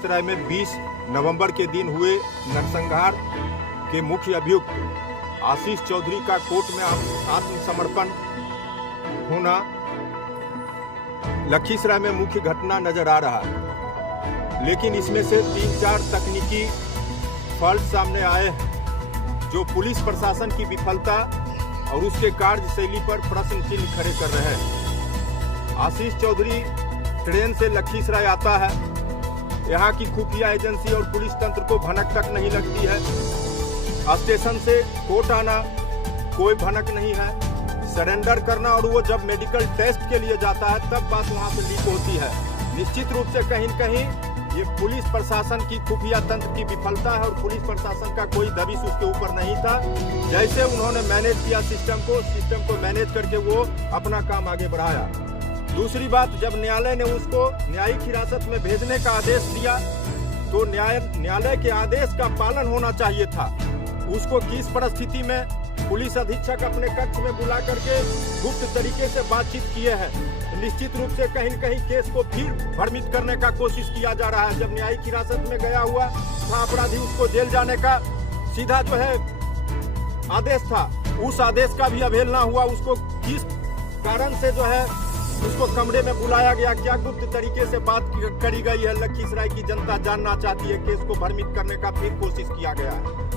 लखीसराय में 20 नवंबर के दिन हुए नरसंहार के मुख्य अभियुक्त आशीष चौधरी का कोर्ट में आत्मसमर्पण होना लखीसराय में मुख्य घटना नजर आ रहा है। लेकिन इसमें से 3-4 तकनीकी फॉल्ट सामने आए हैं जो पुलिस प्रशासन की विफलता और उसके कार्यशैली पर प्रश्न चिन्ह खड़े कर रहे हैं। आशीष चौधरी ट्रेन से लखीसराय आता है। यहाँ की खुफिया एजेंसी और पुलिस तंत्र को भनक तक नहीं लगती है। स्टेशन से कोर्ट आना कोई भनक नहीं है। सरेंडर करना और वो जब मेडिकल टेस्ट के लिए जाता है तब बात वहाँ से लीक होती है। निश्चित रूप से कहीं न कहीं ये पुलिस प्रशासन की खुफिया तंत्र की विफलता है और पुलिस प्रशासन का कोई दबिश उसके ऊपर नहीं था। जैसे उन्होंने मैनेज किया सिस्टम को मैनेज करके वो अपना काम आगे बढ़ाया। दूसरी बात, जब न्यायालय ने उसको न्यायिक हिरासत में भेजने का आदेश दिया तो न्यायालय के आदेश का पालन होना चाहिए था। उसको किस परिस्थिति में पुलिस अधीक्षक अपने कक्ष में बुला करके गुप्त तरीके से बातचीत किए हैं। निश्चित रूप से कहीं न कहीं केस को फिर भ्रमित करने का कोशिश किया जा रहा है। जब न्यायिक हिरासत में गया हुआ था अपराधी, उसको जेल जाने का सीधा जो है आदेश था, उस आदेश का भी अवहेलना हुआ। उसको किस कारण से जो है उसको कमरे में बुलाया गया, क्या गुप्त तरीके से बात करी गई है, लखीसराय की जनता जानना चाहती है। केस को भ्रमित करने का फिर कोशिश किया गया है।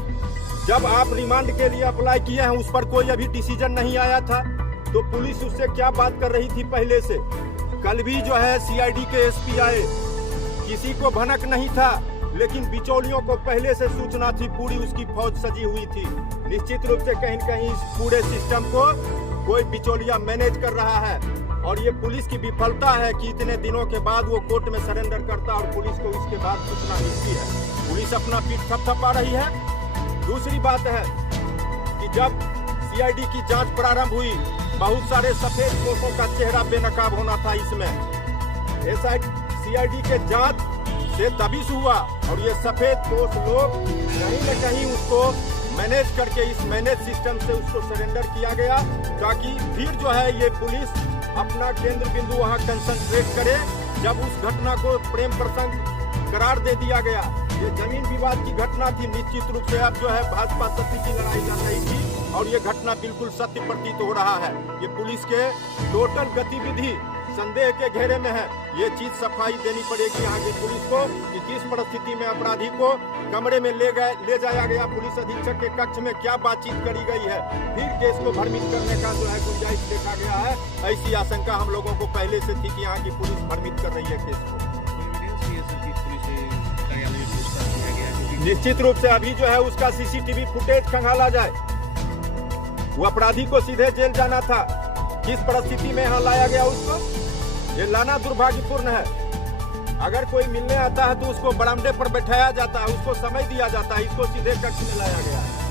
जब आप रिमांड के लिए अप्लाई किए हैं, उस पर कोई अभी डिसीजन नहीं आया था, तो पुलिस उससे क्या बात कर रही थी पहले से। कल भी जो है सीआईडी के एसपी आए, किसी को भनक नहीं था, लेकिन बिचौलियों को पहले से सूचना थी, पूरी उसकी फौज सजी हुई थी। निश्चित रूप से कहीं न कहीं इस पूरे सिस्टम को कोई बिचौलिया मैनेज कर रहा है और ये पुलिस की विफलता है कि इतने दिनों के बाद वो कोर्ट में सरेंडर करता और पुलिस को इसके बाद सूचना मिलती है। पुलिस अपना पीठ थपथपा रही है। दूसरी बात है कि जब सीआईडी की जांच प्रारंभ हुई, बहुत सारे सफेद पोशों का चेहरा बेनकाब होना था इसमें। सीआईडी के जांच से दबिश हुआ और ये सफेद पोश लोग कहीं न कहीं उसको मैनेज करके इस मैनेज सिस्टम से उसको सरेंडर किया गया, ताकि फिर जो है ये पुलिस अपना केंद्र बिंदु वहाँ कंसंट्रेट करे। जब उस घटना को प्रेम प्रसंग करार दे दिया गया, ये जमीन विवाद की घटना थी। निश्चित रूप से अब जो है भाजपा सत्य की लड़ाई लड़ रही थी और ये घटना बिल्कुल सत्य प्रतीत हो रहा है। ये पुलिस के टोटल गतिविधि संदेह के घेरे में है। ये चीज सफाई देनी पड़ेगी यहाँ की पुलिस को कि किस परिस्थिति में अपराधी को कमरे में ले जाया गया, पुलिस अधीक्षक के कक्ष में क्या बातचीत करी गई है, फिर केस को भ्रमित करने का जो है गुंजाइश देखा गया है। ऐसी आशंका हम लोगों को पहले से थी कि यहाँ की पुलिस भ्रमित कर रही है केस को। निश्चित रूप से अभी जो है उसका सीसीटीवी फुटेज खंगाला जाए। वो अपराधी को सीधे जेल जाना था, किस परिस्थिति में यहाँ लाया गया उसको, ये लाना दुर्भाग्यपूर्ण है। अगर कोई मिलने आता है तो उसको बरामदे पर बैठाया जाता है, उसको समय दिया जाता है, इसको सीधे कक्ष में लाया गया है।